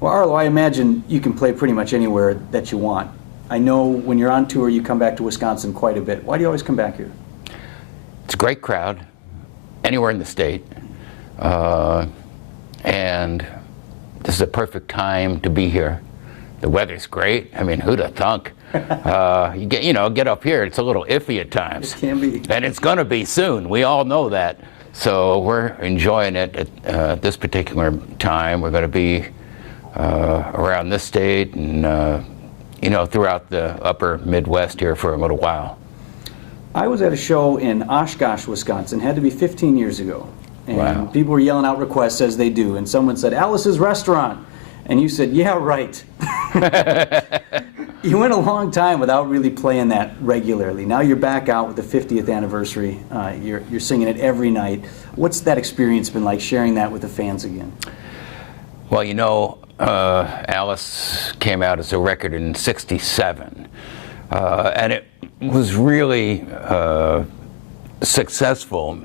Well, Arlo, I imagine you can play pretty much anywhere that you want. I know when you're on tour, you come back to Wisconsin quite a bit. Why do you always come back here? It's a great crowd, anywhere in the state. And this is a perfect time to be here. The weather's great. I mean, who'd have thunk? Get up here, it's a little iffy at times. It can be. And it's going to be soon. We all know that. So we're enjoying it at this particular time. We're going to be around this state and, throughout the upper Midwest here for a little while. I was at a show in Oshkosh, Wisconsin. Had to be 15 years ago. And wow. People were yelling out requests as they do. And someone said, Alice's Restaurant. And you said, yeah, right. You went a long time without really playing that regularly. Now you're back out with the 50th anniversary. You're singing it every night. What's that experience been like, sharing that with the fans again? Well, Alice came out as a record in '67. And it was really successful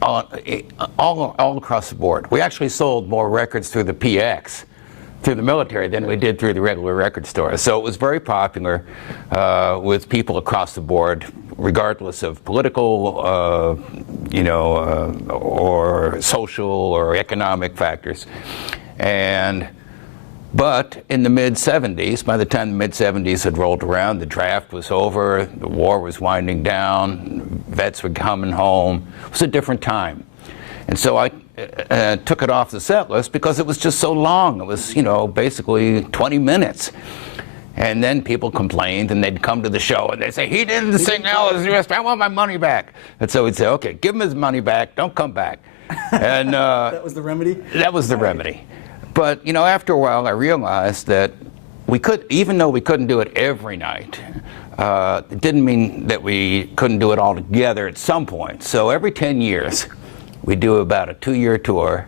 all across the board. We actually sold more records through the PX, through the military, than we did through the regular record stores. So it was very popular with people across the board, regardless of political, or social or economic factors. But in the mid-'70s, by the time the mid-'70s had rolled around, the draft was over, the war was winding down, vets were coming home. It was a different time. And so I took it off the set list because it was just so long. It was, basically 20 minutes. And then people complained, and they'd come to the show, and they'd say, he didn't sing Alice's Restaurant, I want my money back. And so we'd say, okay, give him his money back, don't come back. And that was the remedy? That was the remedy. But, after a while, I realized that we could, even though we couldn't do it every night, it didn't mean that we couldn't do it all together at some point. So every 10 years, we do about a 2-year tour,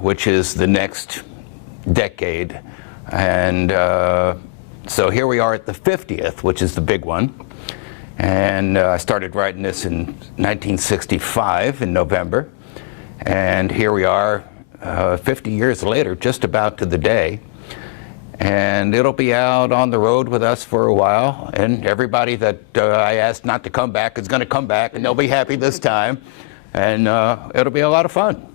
which is the next decade. And so here we are at the 50th, which is the big one. And I started writing this in 1965 in November. And here we are 50 years later, just about to the day. And it'll be out on the road with us for a while. And everybody that I asked not to come back is going to come back, and they'll be happy this time. And it'll be a lot of fun.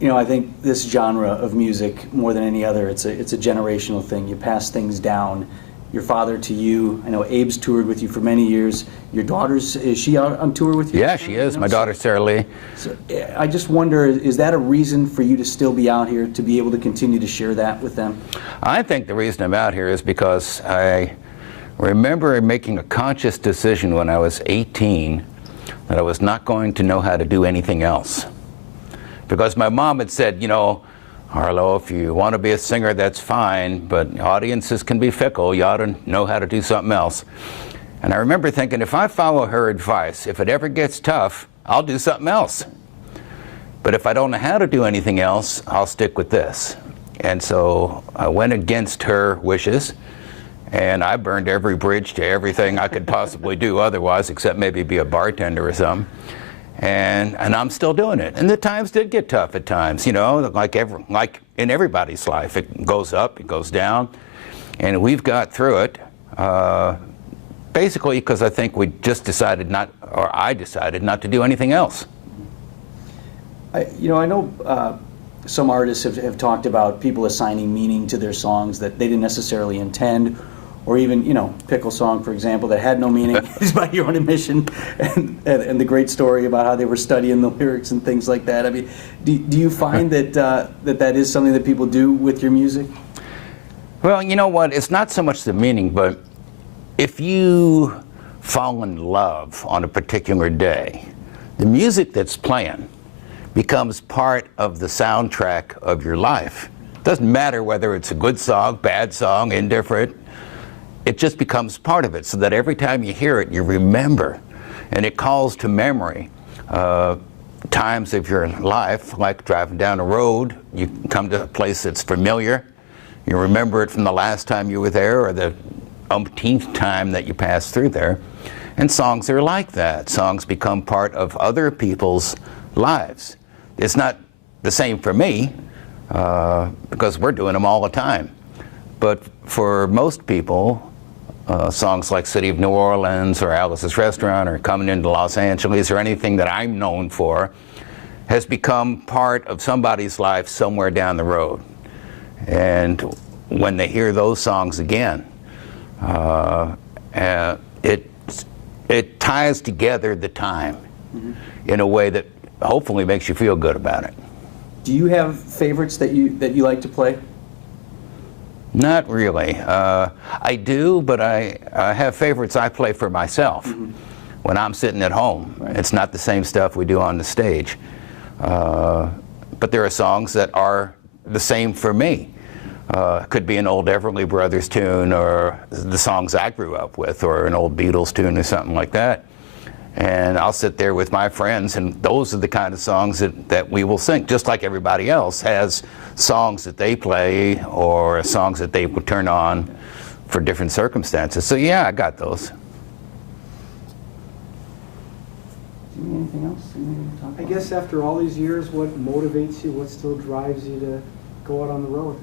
I think this genre of music, more than any other, it's a generational thing. You pass things down. Your father to you. I know Abe's toured with you for many years. Your daughter's, is she out on tour with you? Yeah, she is. My daughter, Sarah Lee. So, I just wonder, is that a reason for you to still be out here, to be able to continue to share that with them? I think the reason I'm out here is because I remember making a conscious decision when I was 18 that I was not going to know how to do anything else. Because my mom had said, Arlo, if you want to be a singer, that's fine, but audiences can be fickle. You ought to know how to do something else. And I remember thinking, if I follow her advice, if it ever gets tough, I'll do something else. But if I don't know how to do anything else, I'll stick with this. And so I went against her wishes, and I burned every bridge to everything I could possibly do otherwise, except maybe be a bartender or something. And I'm still doing it. And the times did get tough at times, like in everybody's life. It goes up, it goes down. And we've got through it, basically because I think we just decided I decided not to do anything else. I know some artists have talked about people assigning meaning to their songs that they didn't necessarily intend, or even, Pickle Song, for example, that had no meaning, is by your own admission, and the great story about how they were studying the lyrics and things like that. I mean, do you find that that is something that people do with your music? Well, you know what? It's not so much the meaning, but if you fall in love on a particular day, the music that's playing becomes part of the soundtrack of your life. It doesn't matter whether it's a good song, bad song, indifferent. It just becomes part of it, so that every time you hear it, you remember. And it calls to memory times of your life, like driving down a road. You come to a place that's familiar. You remember it from the last time you were there, or the umpteenth time that you passed through there. And songs are like that. Songs become part of other people's lives. It's not the same for me, because we're doing them all the time. But for most people, songs like City of New Orleans or Alice's Restaurant or Coming into Los Angeles or anything that I'm known for has become part of somebody's life somewhere down the road. And when they hear those songs again, it ties together the time in a way that hopefully makes you feel good about it. Do you have favorites that you like to play? Not really. I do, but I have favorites I play for myself when I'm sitting at home. Right. It's not the same stuff we do on the stage. But there are songs that are the same for me. Could be an old Everly Brothers tune or the songs I grew up with, or an old Beatles tune or something like that. And I'll sit there with my friends, and those are the kind of songs that we will sing, just like everybody else has songs that they play or songs that they will turn on for different circumstances. So yeah, I got those. Anything else? I guess after all these years, what motivates you, what still drives you to go out on the road?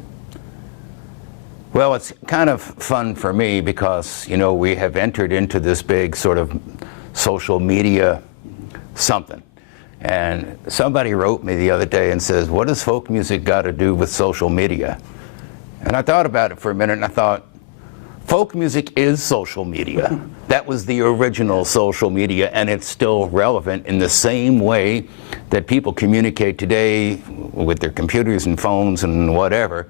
Well, it's kind of fun for me because, you know, we have entered into this big sort of social media something. And somebody wrote me the other day and says, what does folk music got to do with social media? And I thought about it for a minute and I thought, folk music is social media. That was the original social media, and it's still relevant in the same way that people communicate today with their computers and phones and whatever.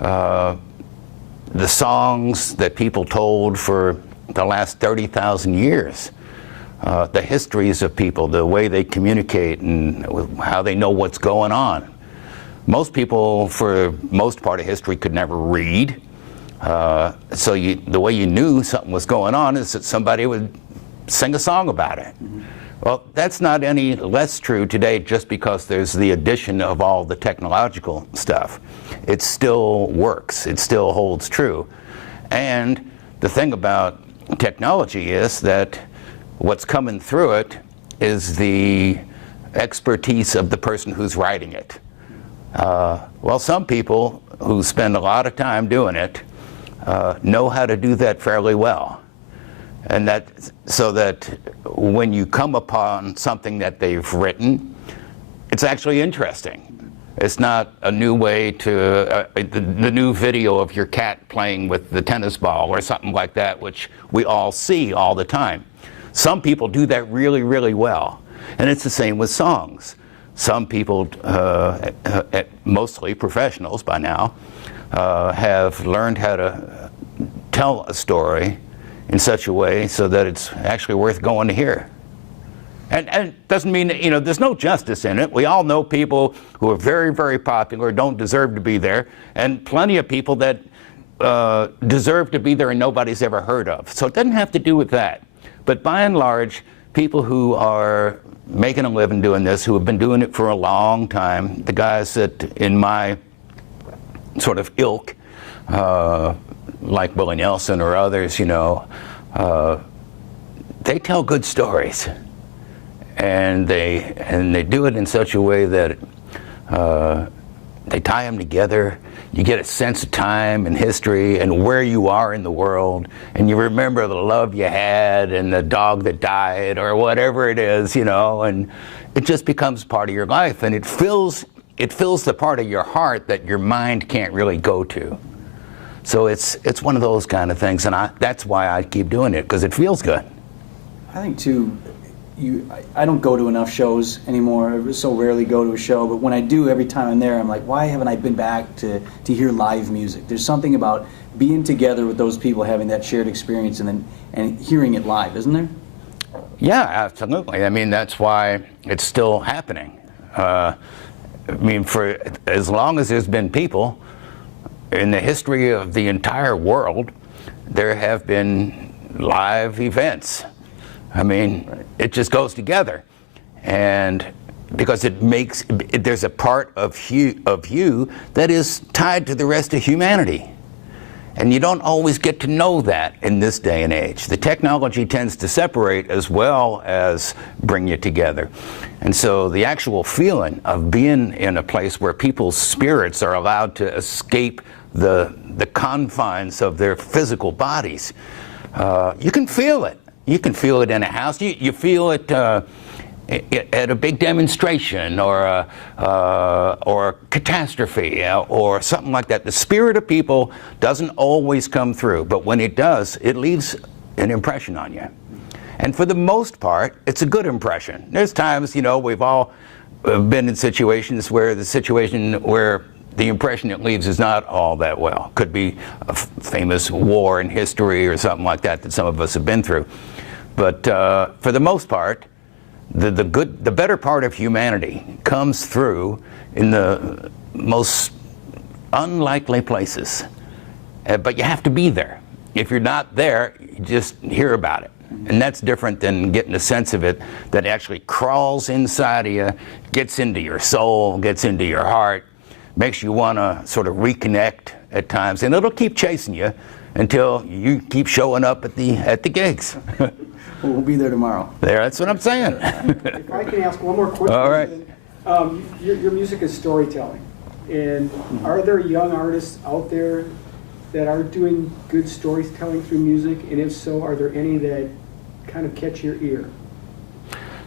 The songs that people told for the last 30,000 years, the histories of people, the way they communicate and how they know what's going on. Most people, for most part of history, could never read. So the way you knew something was going on is that somebody would sing a song about it. Well, that's not any less true today just because there's the addition of all the technological stuff. It still works. It still holds true. And the thing about technology is that what's coming through it is the expertise of the person who's writing it. Well, some people who spend a lot of time doing it know how to do that fairly well. And so that when you come upon something that they've written, it's actually interesting. It's not a new way to, the new video of your cat playing with the tennis ball or something like that, which we all see all the time. Some people do that really, really well. And it's the same with songs. Some people, mostly professionals by now, have learned how to tell a story in such a way so that it's actually worth going to hear. And it doesn't mean that, you know, there's no justice in it. We all know people who are very, very popular, don't deserve to be there, and plenty of people that deserve to be there and nobody's ever heard of. So it doesn't have to do with that. But by and large, people who are making a living doing this, who have been doing it for a long time, the guys that in my sort of ilk, like Willie Nelson or others, you know, they tell good stories, and they do it in such a way that they tie them together. You get a sense of time and history and where you are in the world, and you remember the love you had and the dog that died or whatever it is, you know, and it just becomes part of your life, and it fills the part of your heart that your mind can't really go to. So it's one of those kind of things, and that's why I keep doing it, because it feels good. I think too, I don't go to enough shows anymore. I so rarely go to a show, but when I do, every time I'm there, I'm like, why haven't I been back to hear live music? There's something about being together with those people, having that shared experience, and hearing it live, isn't there? Yeah, absolutely. I mean, that's why it's still happening. I mean, for as long as there's been people, in the history of the entire world, there have been live events. I mean, right. It just goes together. And because there's a part of you that is tied to the rest of humanity. And you don't always get to know that in this day and age. The technology tends to separate as well as bring you together. And so the actual feeling of being in a place where people's spirits are allowed to escape the confines of their physical bodies, you can feel it. You can feel it in a house. You feel it at a big demonstration or a catastrophe or something like that. The spirit of people doesn't always come through, but when it does, it leaves an impression on you. And for the most part, it's a good impression. There's times, you know, we've all been in situations where the impression it leaves is not all that well. Could be a famous war in history or something like that some of us have been through. But for the most part, the better part of humanity comes through in the most unlikely places. But you have to be there. If you're not there, you just hear about it. And that's different than getting a sense of it that actually crawls inside of you, gets into your soul, gets into your heart, makes you want to sort of reconnect at times. And it'll keep chasing you until you keep showing up at the gigs. We'll be there tomorrow. That's what I'm saying. If I can ask one more question. All right. Your music is storytelling. And are there young artists out there that are doing good storytelling through music? And if so, are there any that kind of catch your ear?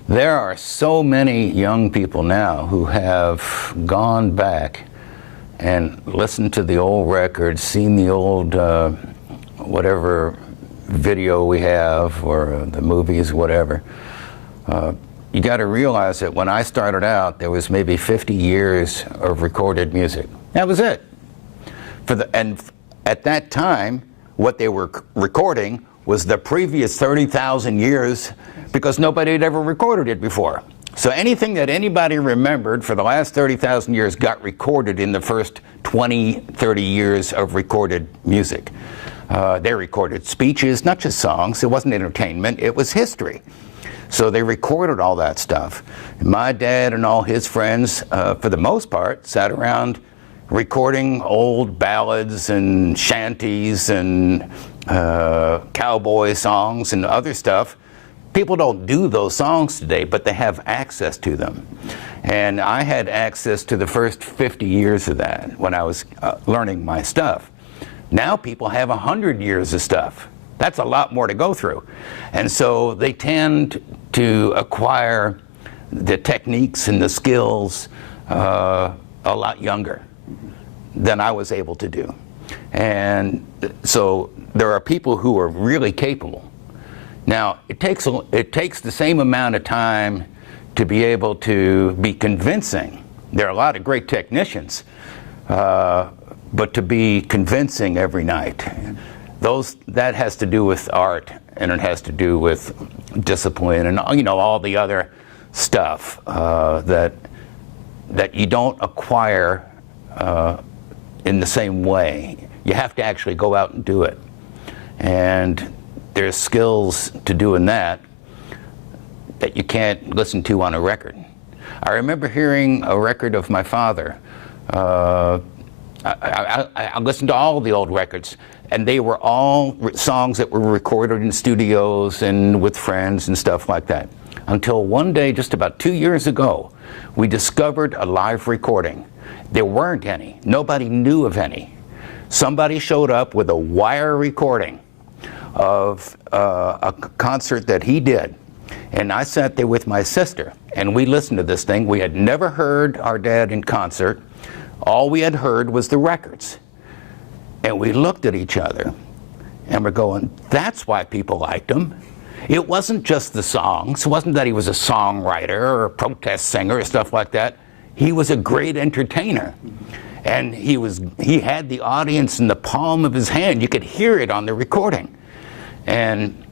There are so many young people now who have gone back and listened to the old records, seen the old whatever video we have or the movies, whatever. You got to realize that when I started out, there was maybe 50 years of recorded music. That was it. And at that time, what they were recording was the previous 30,000 years because nobody had ever recorded it before. So anything that anybody remembered for the last 30,000 years got recorded in the first 20, 30 years of recorded music. They recorded speeches, not just songs. It wasn't entertainment, it was history. So they recorded all that stuff. And my dad and all his friends, for the most part, sat around recording old ballads and shanties and cowboy songs and other stuff. People don't do those songs today, but they have access to them. And I had access to the first 50 years of that when I was learning my stuff. Now people have 100 years of stuff. That's a lot more to go through. And so they tend to acquire the techniques and the skills a lot younger than I was able to do. And so there are people who are really capable. Now, it takes the same amount of time to be able to be convincing. There are a lot of great technicians, but to be convincing every night, that has to do with art, and it has to do with discipline, and all the other stuff that you don't acquire in the same way. You have to actually go out and do it, and there's skills to doing that you can't listen to on a record. I remember hearing a record of my father. I listened to all the old records, and they were all songs that were recorded in studios and with friends and stuff like that. Until one day, just about 2 years ago, we discovered a live recording. There weren't any. Nobody knew of any. Somebody showed up with a wire recording of a concert that he did. And I sat there with my sister, and we listened to this thing. We had never heard our dad in concert. All we had heard was the records. And we looked at each other, and we're going, that's why people liked him. It wasn't just the songs. It wasn't that he was a songwriter or a protest singer or stuff like that. He was a great entertainer. And he had the audience in the palm of his hand. You could hear it on the recording. And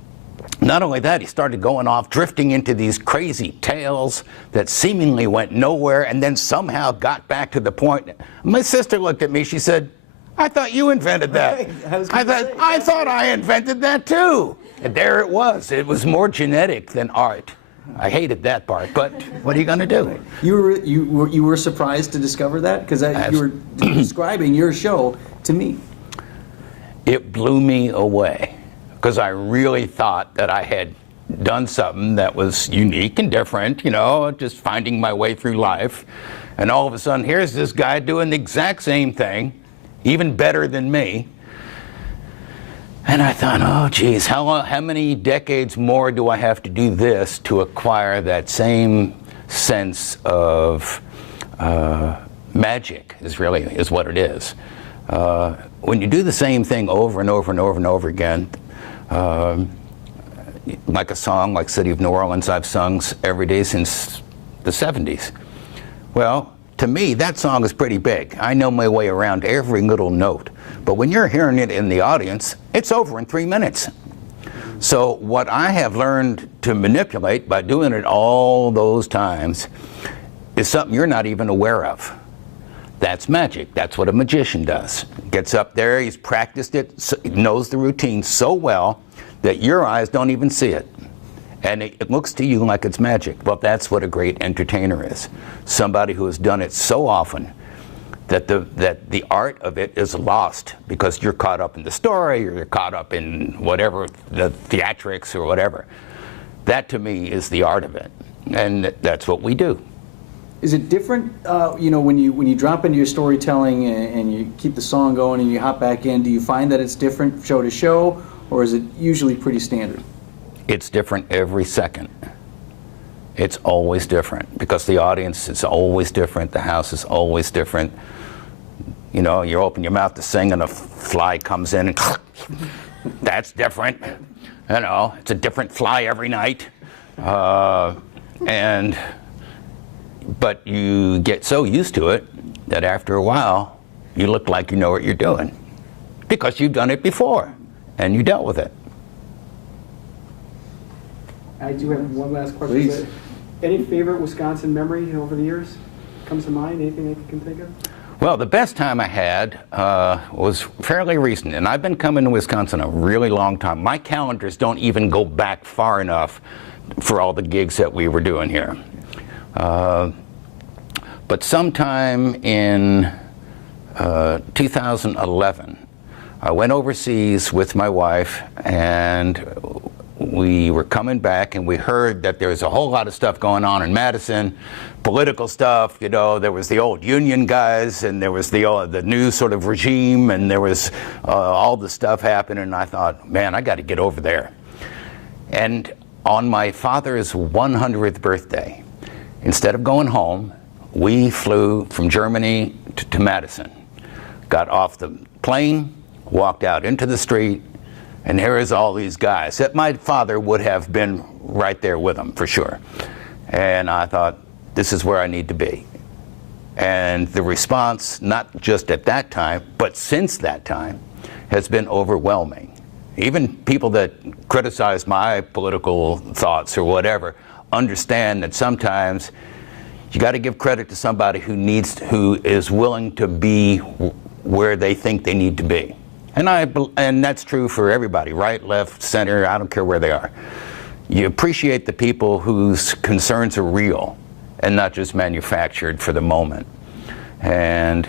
not only that, he started going off, drifting into these crazy tales that seemingly went nowhere and then somehow got back to the point. My sister looked at me, she said, I thought you invented that. Right. I thought I invented that too. And there it was. It was more genetic than art. I hated that part, but what are you going to do? You were surprised to discover that? Because you were describing your show to me. it blew me away, because I really thought that I had done something that was unique and different, you know, just finding my way through life. And all of a sudden, here's this guy doing the exact same thing, even better than me. And I thought, oh, geez, how many decades more do I have to do this to acquire that same sense of magic, is what it is. When you do the same thing over and over and over and over again, like a song like City of New Orleans I've sung every day since the 70s. Well, to me, that song is pretty big. I know my way around every little note. But when you're hearing it in the audience, it's over in 3 minutes. So what I have learned to manipulate by doing it all those times is something you're not even aware of. That's magic. That's what a magician does. Gets up there, he's practiced it, knows the routine so well that your eyes don't even see it. And it looks to you like it's magic. Well, that's what a great entertainer is. Somebody who has done it so often that the art of it is lost because you're caught up in the story, or you're caught up in whatever, the theatrics or whatever. That to me is the art of it. And that's what we do. Is it different, you know, when you drop into your storytelling and you keep the song going and you hop back in, do you find that it's different show to show, or is it usually pretty standard? It's different every second. It's always different because the audience is always different. The house is always different. You know, you open your mouth to sing and a fly comes in and that's different. You know, it's a different fly every night. But you get so used to it that after a while, you look like you know what you're doing because you've done it before and you dealt with it. I do have one last question. Please. Any favorite Wisconsin memory over the years comes to mind? Anything that you can think of? Well, the best time I had was fairly recent, and I've been coming to Wisconsin a really long time. My calendars don't even go back far enough for all the gigs that we were doing here. But sometime in 2011, I went overseas with my wife, and we were coming back, and we heard that there was a whole lot of stuff going on in Madison, political stuff. You know, there was the old union guys, and there was the new sort of regime, and there was all the stuff happening. And I thought, man, I got to get over there. And on my father's 100th birthday, instead of going home, we flew from Germany to Madison, got off the plane, walked out into the street, and here is all these guys that my father would have been right there with them for sure. And I thought, this is where I need to be. And the response, not just at that time, but since that time, has been overwhelming. Even people that criticize my political thoughts or whatever understand that sometimes you got to give credit to somebody who is willing to be where they think they need to be. And that's true for everybody, right, left, center, I don't care where they are. You appreciate the people whose concerns are real and not just manufactured for the moment. And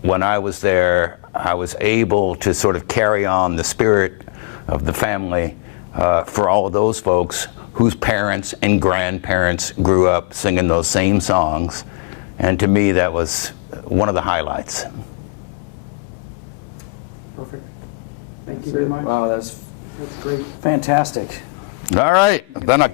when I was there, I was able to sort of carry on the spirit of the family for all of those folks whose parents and grandparents grew up singing those same songs. And to me, that was one of the highlights. Perfect. Thank you very much. Wow, that's great. fantastic. All right, then I'll